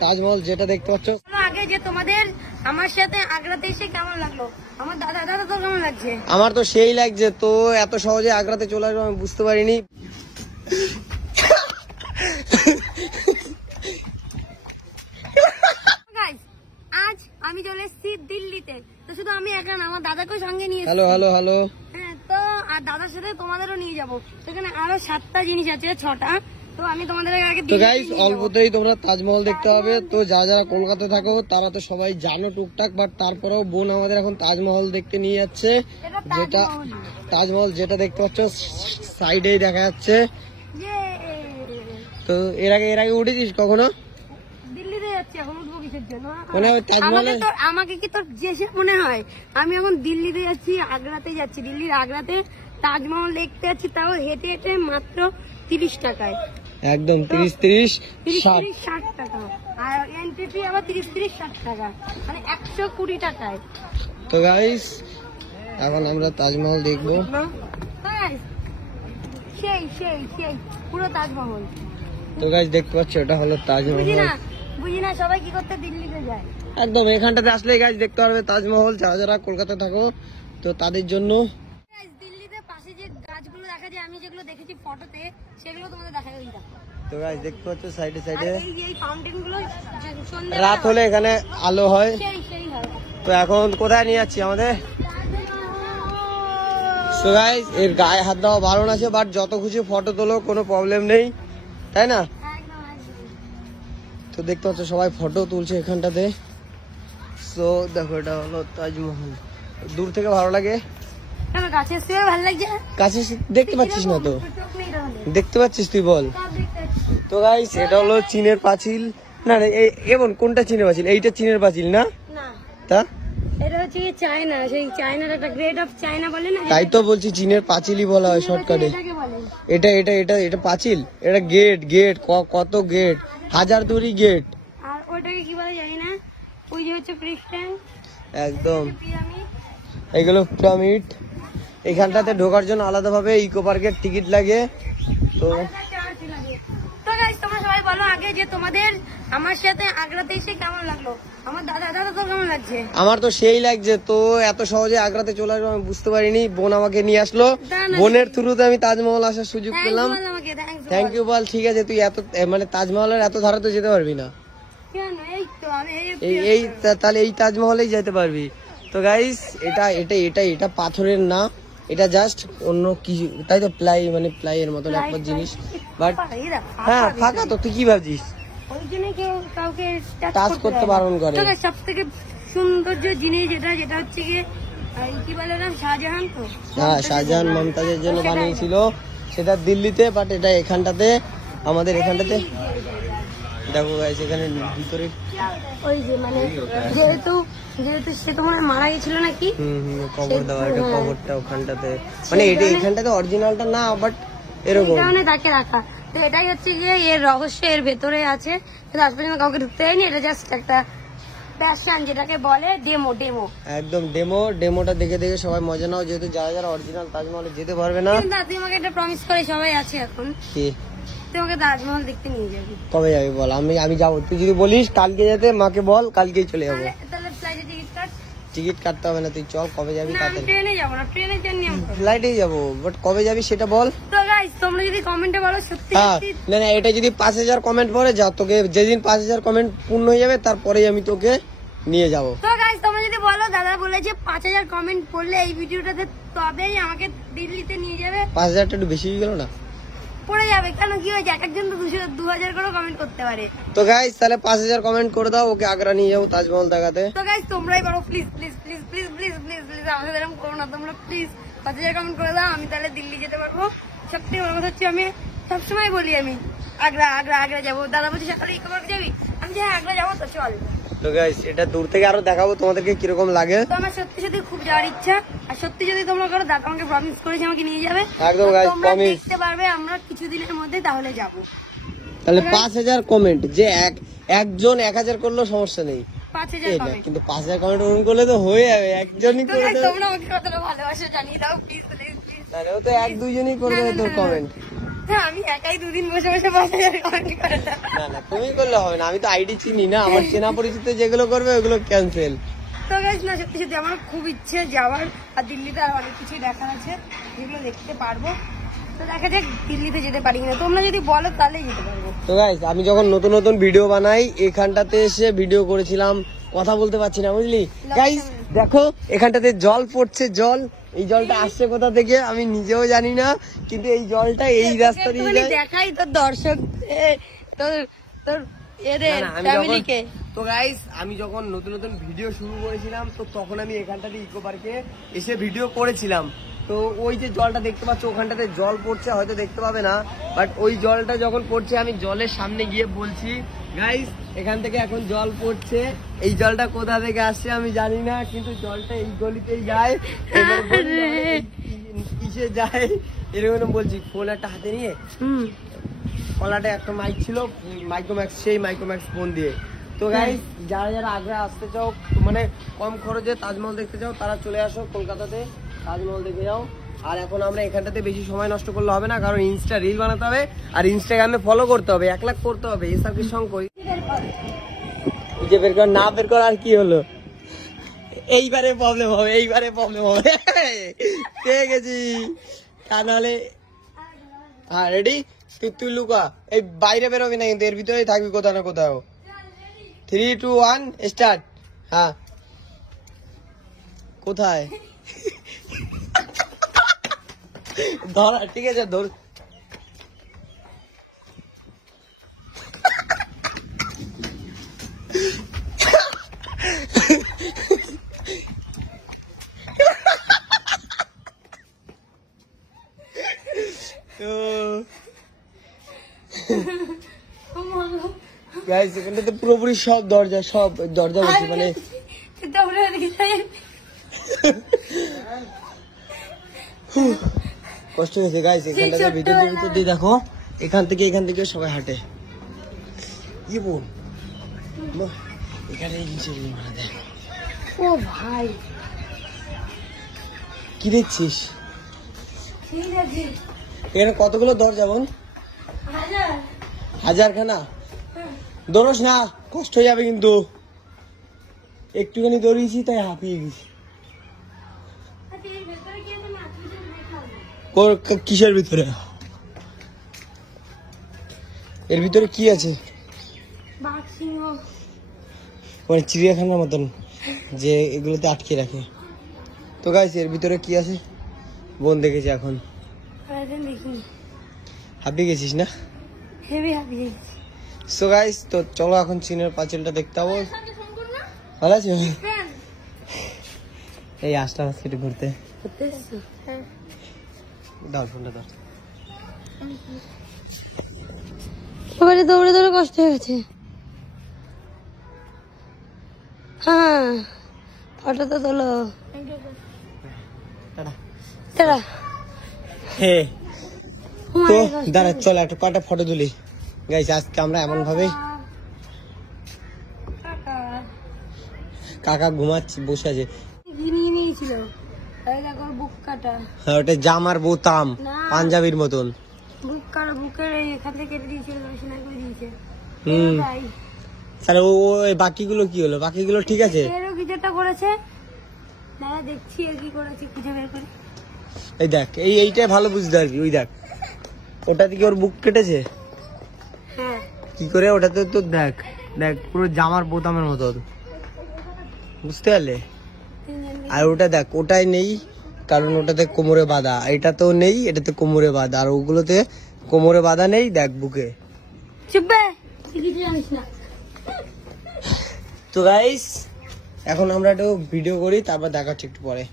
তাজমহল যেটা দেখতে পাচ্ছ। আগে যে তোমাদের আমার সাথে আগ্রাতে এসে কেমন লাগলো? আমার দাদা তো কেমন লাগছে? আমার তো সেই লাগছে, তো এত সহজে আগ্রাতে চলে আসবো আমি বুঝতে পারিনি। আজ আমি চলে এসেছি দিল্লিতে, তো শুধু আমি একা না, আমার দাদাকেও সঙ্গে নিয়ে হ্যালো হ্যালো হ্যালো। হ্যাঁ, তো আর দাদার সাথে তোমাদেরও নিয়ে যাবো। সেখানে আরো 7টা জিনিস আছে, 6টা। তো আমি তোমাদের আগে তো গাইস অল্পতেই তোমরা তাজমহল দেখতে হবে। তো যারা কলকাতায় থাকো তারা তো সবাই জানো টুকটাক, বাট তারপরেও বোন আমাদের এখন তাজমহল দেখতে নিয়ে যাচ্ছে। যেটা তাজমহল যেটা দেখতে পাচ্ছ সাইডেই দেখা যাচ্ছে। তো এর আগে উঠেছিস কখনো? দিল্লিতে যাচ্ছি এখন, উঠবো কিসের জন্য? আমাকে কি তোর যে মনে হয় আমি এখন দিল্লিতে যাচ্ছি, আগ্রাতে যাচ্ছি? দিল্লির আগ্রাতে তাজমহল দেখতে যাচ্ছি, তাও হেঁটে হেঁটে মাত্র 30 টাকায়। একদম 30-30-60 টাকা। আর এন্ট্রি ফি আবার 30-60 টাকা, মানে 120 টাকায়। তো গাইস এখন আমরা তাজমহল দেখবো। সেই পুরো তাজমহল। তো গাইস দেখতে পাচ্ছ এটা হলো তাজমহল। বুঝি না সবাই কি করতে দিল্লিতে যায়। একদম এখানটাতে আসলে গাইস দেখতে পারবে তাজমহল। যারা কলকাতা থাকো তো তাদের জন্য। দিল্লিতে পাশে যে গাছগুলো দেখা যায়, আমি যেগুলো দেখেছি ফটোতে, সেগুলো তোমাদের দেখা যায়। তো গাইস দেখতে পাচ্ছ সাইডে এই ফাউন্টেন গুলো রাত হলে এখানে আলো হয়। তো এখন কোথায় নিয়ে যাচ্ছি আমাদের? সো গাইস এর গায়ে হাত দেওয়া বারণ আছে, বাট যত খুশি ফটো তোলো, কোনো প্রবলেম নেই, তাই না? তো দেখতে পাচ্ছ সবাই ফটো তুলছে এখানটাতে। সো দেখো এটা হলো তাজমহল। দূর থেকে ভালো লাগে, কাছে দেখতে পাচ্ছিস না? তো দেখতে পাচ্ছিস তুই, বল। তো গাইস এটা হলো চীনের পাঁচিল। না এমন কোনটা চীনের পাঁচিল? এইটা চীনের পাঁচিল না? তা এটা হচ্ছে চায়না, সেই চায়নার একটা গ্রেট অফ চায়না বলে না? তাই তো বলছি চীনের পাঁচিলই বলা হয় শর্টকাটে। এটা পাঁচিল, এটা গেট কত গেট, 1000 দুরি গেট। আর ওটাকে কি বলে জানি না। ওই যে হচ্ছে খ্রিস্টান, একদম এগুলো পিরামিড। এখানটাতে ঢোকার জন্য আলাদাভাবে ইকো পার্কের টিকিট লাগে। তো গাইস তোমরা সবাই বলো আগে যে তোমাদের আমার সাথে আগ্রাতে এসে কেমন লাগলো? আমার দাদা তো কেমন লাগছে? আমার তো সেই লাগছে, তো এত সহজে আগ্রাতে চলে আসবো আমি বুঝতে পারিনি। বোন আমাকে নিয়ে আসলো, বোনের থ্রুতে আমি তাজমহল আসার সুযোগ পেলাম। থ্যাংক ইউ বল। ঠিক আছে, তুই এত মানে তাজমহলের এত ধারে তো যেতে পারবি না। তাহলে এই তাজমহলেই যেতে পারবি। তো গাইস এটা পাথরের না, এটা জাস্ট অন্য কিছু, তাই তো প্লাইয়ের মতন একটা জিনিস। বাট হ্যাঁ ফাঁকা তো, তুই কি ভাবছিস? কাউকে টাচ করতে বারণ করে। সব থেকে সৌন্দর্য জিনিস যেটা হচ্ছে কি বলে না, শাহজাহান। তো হ্যাঁ, শাহজাহান মমতাজের জন্য বানিয়েছিল, সেটা দিল্লিতে। বাট এটা এখানটাতে, আমাদের এখানটাতে দেখো গাইস এখানে ভিতরে ওই যে মানে যেহেতু সে তোমার মারা গেছিল নাকি, কবর দেওয়া, এটা কবরটা ওখানটাতে, মানে এটা এখানটাতে অরিজিনালটা না, বাট এরকম কারণে তাকে রাখা। তো এটাই হচ্ছে গিয়ে এর রহস্য, এর ভেতরে আছে, কিন্তু আজ পর্যন্ত কাউকে ঢুকতে হয়নি। এটা জাস্ট একটা প্যাশন, যেটাকে বলে ডেমো। একদম ডেমোটা দেখে সবাই মজা নাও, যেহেতু যারা অরিজিনাল তাজমহলে যেতে পারবে না। তুই আমাকে একটা প্রমিস করে সবাই আছে এখন, কি তোমাকে তাজমহল দেখতে নিয়ে যাবি। কবে যাবি বল? আমি যাবো। তুই যদি বলিস কালকে যেতে, মাকে বল কালকেই চলে যাবো। তাহলে ফ্লাইটে টিকিট কাটতে হবে না, তুই চল। কবে যাবি? ট্রেনে যাবো না, ট্রেনের জার্নি ফ্লাইটেই যাবো। বাট কবে যাবি সেটা বল। তো গাইস তোমরা যদি কমেন্টে বলো সত্যি না এটা যদি 5000 কমেন্ট পড়ে যা, তোকে যেদিন 5000 কমেন্ট পূর্ণ হয়ে যাবে তারপরেই আমি তোকে নিয়ে যাবো। তো গাইস তোমরা যদি বলো দাদা বলেছে 5000 কমেন্ট পড়লে এই ভিডিওটাতে, তবেই আমাকে দিল্লিতে নিয়ে যাবে। 5000টা একটু বেশি হয়ে গেল না? পড়ে যাবে কেন, কি হয়েছে? একজন তো 2000 করে কমেন্ট করতে পারে। তো গাইস তাহলে 5000 কমেন্ট করে দাও, ওকে আগ্রা নিয়ে যাবো তাজমহল দেখাতে। তো গাইস তোমরাই বলো প্লিজ আমাকে এরকম করো না তোমরা, প্লিজ 5000 কমেন্ট করে দাও, আমি তাহলে দিল্লি যেতে পারবো। সত্যি বড় কথা হচ্ছে, আমি সবসময় বলি আমি আগ্রা যাবো। দাদা বলছে সকালে ইকো পার্ক যাবি, আমি যে আগ্রা যাবো, তো চল। তো গাইস এটা দূর থেকে আরো দেখাবো তোমাদেরকে কিরকম লাগে। তো আমার সত্যি খুব যাওয়ার ইচ্ছা, আর সত্যি যদি তোমরা করো, দাদা আমাকে প্রমিস করেছে আমাকে নিয়ে যাবে। একদম গাইস প্রমিস। দেখতে পারবে আমরা কিছুদিনের মধ্যে, তাহলে যাবো। তাহলে 5000 কমেন্ট, যে একজন 1000 করলেও সমস্যা নেই, 5000 কমেন্ট, কিন্তু 5000 কমেন্ট ওরকম করলে তো হয়ে যাবে, একজনই করে দেবে। তোমরা আমাকে কতটা ভালোবাসো জানিয়ে দাও প্লিজ। তাহলে তো 1-2 জনই করে দেবে তোর কমেন্ট। হ্যাঁ, আমি একাই 2 দিন বসে বসে 5000 কমেন্ট করে দেব। না না তুমি করলে হবে না, আমি তো আইডি চিনি না, আমার চেনা পরিচিত যেগুলো করবে ওগুলো ক্যান্সেল। তো গাইস না, সত্যি সত্যি আমার খুব ইচ্ছে যাওয়ার, আর দিল্লিতে আর অনেক কিছু দেখার আছে যেগুলো দেখতে পারবো। তো দেখা যাক দিল্লিতে যেতে পারি কিনা, তোমরা যদি বলো তাহলেই যেতে পারবো। তো গাইস আমি যখন নতুন নতুন ভিডিও বানাই এখানটাতে এসে ভিডিও করেছিলাম, কথা বলতে পারছি না বুঝলি। গাইস দেখো এখানটাতে জল পড়ছে, জল, এই জলটা আসছে কোথা থেকে আমি নিজেও জানি না, কিন্তু এই জলটা এই রাস্তা দিয়ে যায়। দেখাই তোর দর্শক, তোর তোর এদের না, না, আমি ফ্যামিলিকে। তো গাইস আমি যখন নতুন নতুন ভিডিও শুরু করেছিলাম তো তখন আমি এখানটাতে ইকো পার্কে এসে ভিডিও করেছিলাম। তো ওই যে জলটা দেখতে পাচ্ছ ওখানটাতে জল পড়ছে, হয়তো দেখতে পাবে না, বাট ওই জলটা যখন পড়ছে আমি জলের সামনে গিয়ে বলছি গাইস এখান থেকে এখন জল পড়ছে, এই জলটা কোথা থেকে আসছে আমি জানি না, কিন্তু জলটা এই গলিতেই যায়, এবার বলি, কিসে যায় এরকম বলছি। ফোন একটা হাতে নিয়ে কলাটা একটা মাইক ছিল মাইক্রোম্যাক্স, সেই মাইক্রোম্যাক্স ফোন দিয়ে। তো গাইস যারা যারা আগ্রা আসতে চাও, মানে কম খরচে তাজমহল দেখতে চাও, তারা চলে আসো কলকাতাতে, তাজমহল দেখে যাও। আর এখন আমরা এখানটাতে বেশি সময় নষ্ট করলে হবে না, কারণ ইনস্টা রিল বানাতে হবে আর ইনস্টাগ্রামে ফলো করতে হবে, 1 লাখ করতে হবে। এসআরকে সঙ্গ যে বের কর, না বের কর আর কি হলো, এইবারে প্রবলেম হবে, এইবারে প্রবলেম হবে। পেয়ে গেছি, তা নাহলে। হ্যাঁ রেডি, তুই লুকা, এই বাইরে বেরোবি না কিন্তু এর ভিতরেই থাকবি কোথাও না কোথাও। 3, 2, 1 স্টার্ট। হ্যাঁ কোথায় ধর, ঠিক আছে ধর। গাইস এখানটা তো পুরোপুরি সব দরজা বলছি, মানে কষ্ট হয়েছে গাইস। এখানটাতে ভিতর দিয়ে দেখো, এখান থেকে সবাই হাঁটে। এখানে ও ভাই কি দেখছিস? এখানে কতগুলো দরজা বোন? 1000 খানা। দৌড়স না, কষ্ট হয়ে যাবে কিন্তু। একটুখানি দৌড়িয়েছি তাই হাঁপিয়ে গেছি। কিসের ভিতরে? এর ভিতরে কি আছে? মানে চিড়িয়াখানার মতন যে এগুলোতে আটকে রাখে। তো গাইস এর ভিতরে কি আছে বোন দেখেছি এখন। হাঁপিয়ে গেছিস না? সো গাইস তো চলো এখন চীনের পাঁচিলটা দেখতে হবো। ভালো আছে? এই আসলাম আজকে ঘুরতে। দাও ফোনটা দাও। এবারে দৌড়ে দৌড়ে কষ্ট হয়ে গেছে। হ্যাঁ ফটো তো তোলো। তো দাঁড়া চল একটা কটা ফটো তুলি। গাইস আজকে আমরা এমন ভাবে কাকা ঘুমাচ্ছি, বসে আছে। হ্যাঁ ওটা জামার বোতাম, পাঞ্জাবির মতন। তাহলে ওই বাকিগুলো কি হলো? বাকিগুলো ঠিক আছে? এই দেখ, এইটাই ভালো বুঝতে পারবি। ওই দেখ ওটা থেকে ওর বুক কেটেছে কি করে? ওটাতে তো দেখ দেখ পুরো জামার বোতামের মতো, বুঝতে পারলে? আর ওটা দেখ, ওটাই নেই কারণ ওটাতে কোমরে বাঁধা, এটাতেও নেই, এটাতে কোমরে বাঁধা, আর ওগুলোতে কোমরে বাঁধা নেই, দেখ বুকে। তো গাইস এখন আমরা একটু ভিডিও করি, তারপর দেখাচ্ছি একটু পরে।